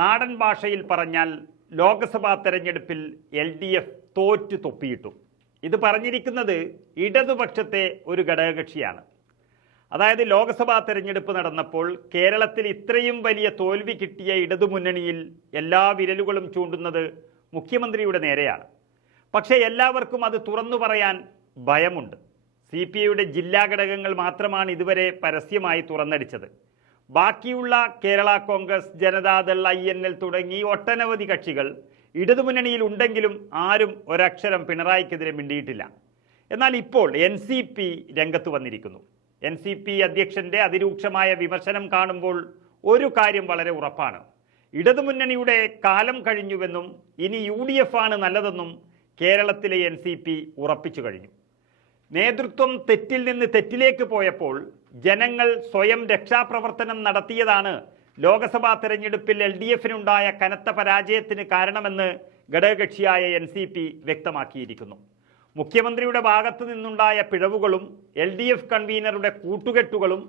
നാടൻ ഭാഷയിൽ പറഞ്ഞാൽ ലോക്സഭാ തെരഞ്ഞെടുപ്പിൽ എൽ ഡി എഫ് തോറ്റു തൊപ്പിയിട്ടു. ഇത് പറഞ്ഞിരിക്കുന്നത് ഇടതുപക്ഷത്തെ ഒരു ഘടകകക്ഷിയാണ്. അതായത് ലോക്സഭാ തെരഞ്ഞെടുപ്പ് നടന്നപ്പോൾ കേരളത്തിൽ ഇത്രയും വലിയ തോൽവി കിട്ടിയ ഇടതുമുന്നണിയിൽ എല്ലാ വിരലുകളും ചൂണ്ടുന്നത് മുഖ്യമന്ത്രിയുടെ നേരെയാണ്. പക്ഷേ എല്ലാവർക്കും അത് തുറന്നു പറയാൻ ഭയമുണ്ട്. സി പി ഐയുടെ ജില്ലാ ഘടകങ്ങൾ മാത്രമാണ് ഇതുവരെ പരസ്യമായി തുറന്നടിച്ചത്. ബാക്കിയുള്ള Kerala Congress Janata Dal I N L തുടങ്ങി ഒട്ടനവധി കക്ഷികൾ ഇടതുമുന്നണിയിൽ ഉണ്ടെങ്കിലും ആരും ഒരക്ഷരം പിണറായിക്കെതിരെ മിണ്ടിയിട്ടില്ല. എന്നാൽ ഇപ്പോൾ എൻ സി പി രംഗത്ത് വന്നിരിക്കുന്നു. എൻ സി പി അധ്യക്ഷന്റെ അതിരൂക്ഷമായ വിമർശനം കാണുമ്പോൾ ഒരു കാര്യം വളരെ ഉറപ്പാണ്. ഇടതുമുന്നണിയുടെ കാലം കഴിഞ്ഞുവെന്നും ഇനി യു ഡി എഫ് ആണ് നല്ലതെന്നും കേരളത്തിലെ എൻ സി പി ഉറപ്പിച്ചു കഴിഞ്ഞു. നേതൃത്വം തെറ്റിൽ നിന്ന് തെറ്റിലേക്ക് പോയപ്പോൾ ജനങ്ങൾ സ്വയം രക്ഷാപ്രവർത്തനം നടത്തിയതാണ് ലോക്സഭാ തെരഞ്ഞെടുപ്പിൽ എൽ ഡി എഫിനുണ്ടായ കനത്ത പരാജയത്തിന് കാരണമെന്ന് ഘടകകക്ഷിയായ എൻ സി പി വ്യക്തമാക്കിയിരിക്കുന്നു. മുഖ്യമന്ത്രിയുടെ ഭാഗത്തു നിന്നുണ്ടായ പിഴവുകളും എൽ ഡി എഫ് കൺവീനറുടെ കൂട്ടുകെട്ടുകളും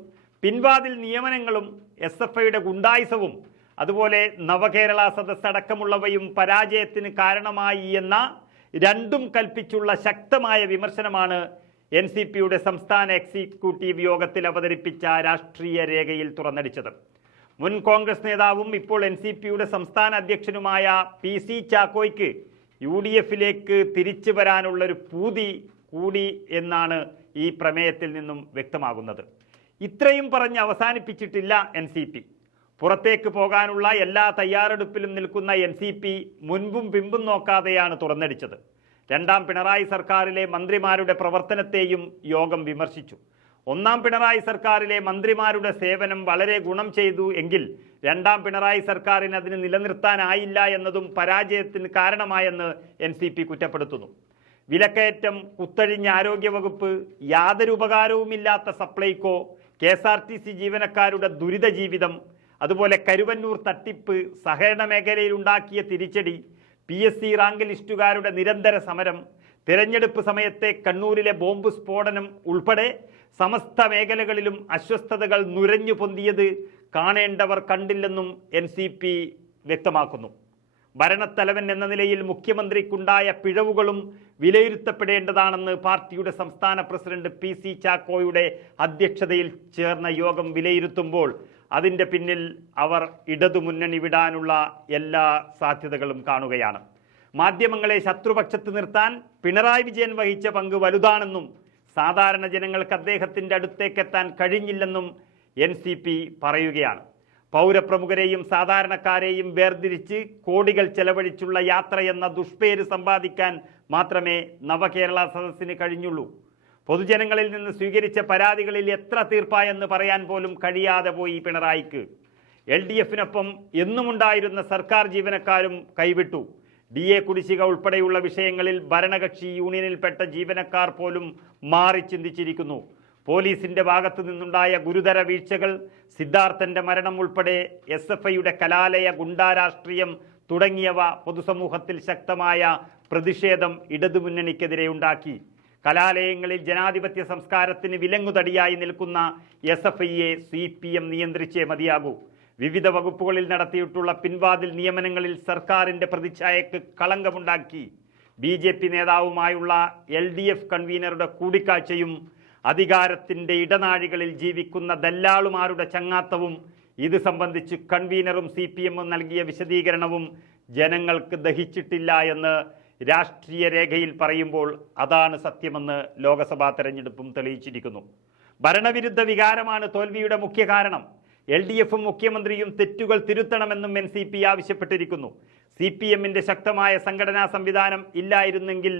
പിൻവാതിൽ നിയമനങ്ങളും എസ് എഫ് ഐയുടെ ഗുണ്ടായുസവും അതുപോലെ നവകേരള സദസ് അടക്കമുള്ളവയും പരാജയത്തിന് കാരണമായി എന്ന രണ്ടും കൽപ്പിച്ചുള്ള ശക്തമായ വിമർശനമാണ് എൻ സി പിയുടെ സംസ്ഥാന എക്സിക്യൂട്ടീവ് യോഗത്തിൽ അവതരിപ്പിച്ച രാഷ്ട്രീയ രേഖയിൽ തുറന്നടിച്ചത്. മുൻ കോൺഗ്രസ് നേതാവും ഇപ്പോൾ എൻ സി പിയുടെ സംസ്ഥാന അധ്യക്ഷനുമായ പി സി ചാക്കോയ്ക്ക് യു ഡി എഫിലേക്ക് തിരിച്ചു വരാനുള്ളൊരു പൂതി കൂടി എന്നാണ് ഈ പ്രമേയത്തിൽ നിന്നും വ്യക്തമാകുന്നത്. ഇത്രയും പറഞ്ഞ് അവസാനിപ്പിച്ചിട്ടില്ല എൻ സി പി. പുറത്തേക്ക് പോകാനുള്ള എല്ലാ തയ്യാറെടുപ്പിലും നിൽക്കുന്ന എൻ സി പി മുൻപും പിമ്പും നോക്കാതെയാണ് തുറന്നടിച്ചത്. രണ്ടാം പിണറായി സർക്കാരിലെ മന്ത്രിമാരുടെ പ്രവർത്തനത്തെയും യോഗം വിമർശിച്ചു. ഒന്നാം പിണറായി സർക്കാരിലെ മന്ത്രിമാരുടെ സേവനം വളരെ ഗുണം ചെയ്തു എങ്കിൽ രണ്ടാം പിണറായി സർക്കാരിന് അതിന് നിലനിർത്താനായില്ല എന്നതും പരാജയത്തിന് കാരണമായെന്ന് എൻ സി പി കുറ്റപ്പെടുത്തുന്നു. വിലക്കയറ്റം കുത്തഴിഞ്ഞ ആരോഗ്യവകുപ്പ് യാതൊരു ഉപകാരവുമില്ലാത്ത Supplyco K S R T C ജീവനക്കാരുടെ ദുരിത ജീവിതം അതുപോലെ കരുവന്നൂർ തട്ടിപ്പ് സഹകരണ മേഖലയിൽ ഉണ്ടാക്കിയ തിരിച്ചടി പി എസ് സി റാങ്ക് ലിസ്റ്റുകാരുടെ നിരന്തര സമരം തിരഞ്ഞെടുപ്പ് സമയത്തെ കണ്ണൂരിലെ ബോംബ് സ്ഫോടനം ഉൾപ്പെടെ സമസ്ത മേഖലകളിലും അസ്വസ്ഥതകൾ നുരഞ്ഞു പൊന്തിയത് കാണേണ്ടവർ കണ്ടില്ലെന്നും എൻ സി പി വ്യക്തമാക്കുന്നു. ഭരണത്തലവൻ എന്ന നിലയിൽ മുഖ്യമന്ത്രിക്കുണ്ടായ പിഴവുകളും വിലയിരുത്തപ്പെടേണ്ടതാണെന്ന് പാർട്ടിയുടെ സംസ്ഥാന പ്രസിഡന്റ് പി സി ചാക്കോയുടെ അധ്യക്ഷതയിൽ ചേർന്ന യോഗം വിലയിരുത്തുമ്പോൾ അതിന്റെ പിന്നിൽ അവർ ഇടതുമുന്നണി വിടാനുള്ള എല്ലാ സാധ്യതകളും കാണുകയാണ്. മാധ്യമങ്ങളെ ശത്രുപക്ഷത്ത് നിർത്താൻ പിണറായി വിജയൻ വഹിച്ച പങ്ക് വലുതാണെന്നും സാധാരണ ജനങ്ങൾക്ക് അദ്ദേഹത്തിന്റെ അടുത്തേക്കെത്താൻ കഴിഞ്ഞില്ലെന്നും എൻ സി പി പറയുകയാണ്. പൗരപ്രമുഖരെയും സാധാരണക്കാരെയും വേർതിരിച്ച് കോടികൾ ചെലവഴിച്ചുള്ള എന്ന ദുഷ്പേര് സമ്പാദിക്കാൻ മാത്രമേ നവകേരള സദസ്സിന് കഴിഞ്ഞുള്ളൂ. പൊതുജനങ്ങളിൽ നിന്ന് സ്വീകരിച്ച പരാതികളിൽ എത്ര തീർപ്പായെന്ന് പറയാൻ പോലും കഴിയാതെ പോയി പിണറായിക്ക്. എൽ ഡി എഫിനൊപ്പം എന്നുമുണ്ടായിരുന്ന സർക്കാർ ജീവനക്കാരും കൈവിട്ടു. ഡി എ കുടിശ്ശിക ഉൾപ്പെടെയുള്ള വിഷയങ്ങളിൽ ഭരണകക്ഷി യൂണിയനിൽപ്പെട്ട ജീവനക്കാർ പോലും മാറി ചിന്തിച്ചിരിക്കുന്നു. പോലീസിന്റെ ഭാഗത്തു നിന്നുണ്ടായ ഗുരുതര വീഴ്ചകൾ സിദ്ധാർത്ഥന്റെ മരണം ഉൾപ്പെടെ എസ് എഫ് ഐയുടെ കലാലയ ഗുണ്ടാരാഷ്ട്രീയം തുടങ്ങിയവ പൊതുസമൂഹത്തിൽ ശക്തമായ പ്രതിഷേധം ഇടതുമുന്നണിക്കെതിരെ ഉണ്ടാക്കി. കലാലയങ്ങളിൽ ജനാധിപത്യ സംസ്കാരത്തിന് വിലങ്ങുതടിയായി നിൽക്കുന്ന എസ് എഫ് ഐയെ സി പി എം നിയന്ത്രിച്ചേ മതിയാകൂ. വിവിധ വകുപ്പുകളിൽ നടത്തിയിട്ടുള്ള പിൻവാതിൽ നിയമനങ്ങളിൽ സർക്കാരിന്റെ പ്രതിച്ഛായക്ക് കളങ്കമുണ്ടാക്കി. ബി ജെ പി നേതാവുമായുള്ള എൽ ഡി എഫ് കൺവീനറുടെ കൂടിക്കാഴ്ചയും അധികാരത്തിന്റെ ഇടനാഴികളിൽ ജീവിക്കുന്ന ദല്ലാളുമാരുടെ ചങ്ങാത്തവും ഇത് സംബന്ധിച്ച് കൺവീനറും സി പി എമ്മും നൽകിയ വിശദീകരണവും ജനങ്ങൾക്ക് ദഹിച്ചിട്ടില്ല എന്ന് രാഷ്ട്രീയ രേഖയിൽ പറയുമ്പോൾ അതാണ് സത്യമെന്ന് ലോക്സഭാ തെരഞ്ഞെടുപ്പും തെളിയിച്ചിരിക്കുന്നു. ഭരണവിരുദ്ധ വികാരമാണ് തോൽവിയുടെ മുഖ്യ കാരണം. എൽ ഡി എഫും മുഖ്യമന്ത്രിയും തെറ്റുകൾ തിരുത്തണമെന്നും എൻ സി പി ആവശ്യപ്പെട്ടിരിക്കുന്നു. സി പി എമ്മിന്റെ ശക്തമായ സംഘടനാ സംവിധാനം ഇല്ലായിരുന്നെങ്കിൽ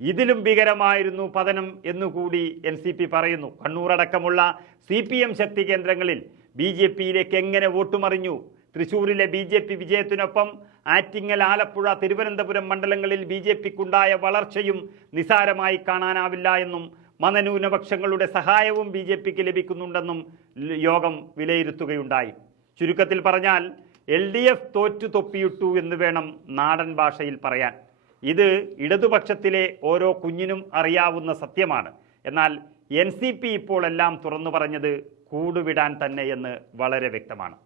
ഇതിലും ഭീകരമായിരുന്നു പതനം എന്നുകൂടി എൻ സി പി പറയുന്നു. കണ്ണൂറടക്കമുള്ള സി പി എം ശക്തി കേന്ദ്രങ്ങളിൽ ബി ജെ പിയിലേക്ക് എങ്ങനെ വോട്ടുമറിഞ്ഞു? തൃശൂരിലെ ബി ജെ പി വിജയത്തിനൊപ്പം ആറ്റിങ്ങൽ ആലപ്പുഴ തിരുവനന്തപുരം മണ്ഡലങ്ങളിൽ ബി ജെ പിക്കുണ്ടായ വളർച്ചയും നിസാരമായി കാണാനാവില്ല എന്നും മതന്യൂനപക്ഷങ്ങളുടെ സഹായവും ബി ജെ പിക്ക് ലഭിക്കുന്നുണ്ടെന്നും യോഗം വിലയിരുത്തുകയുണ്ടായി. ചുരുക്കത്തിൽ പറഞ്ഞാൽ എൽ ഡി എഫ് തോറ്റു തൊപ്പിയിട്ടു എന്ന് വേണം നാടൻ ഭാഷയിൽ പറയാൻ. ഇത് ഇടതുപക്ഷത്തിലെ ഓരോ കുഞ്ഞിനും അറിയാവുന്ന സത്യമാണ്. എന്നാൽ എൻ സി പി ഇപ്പോൾ എല്ലാം തുറന്നു പറഞ്ഞത് കൂടുവിടാൻ തന്നെ എന്ന് വളരെ വ്യക്തമാണ്.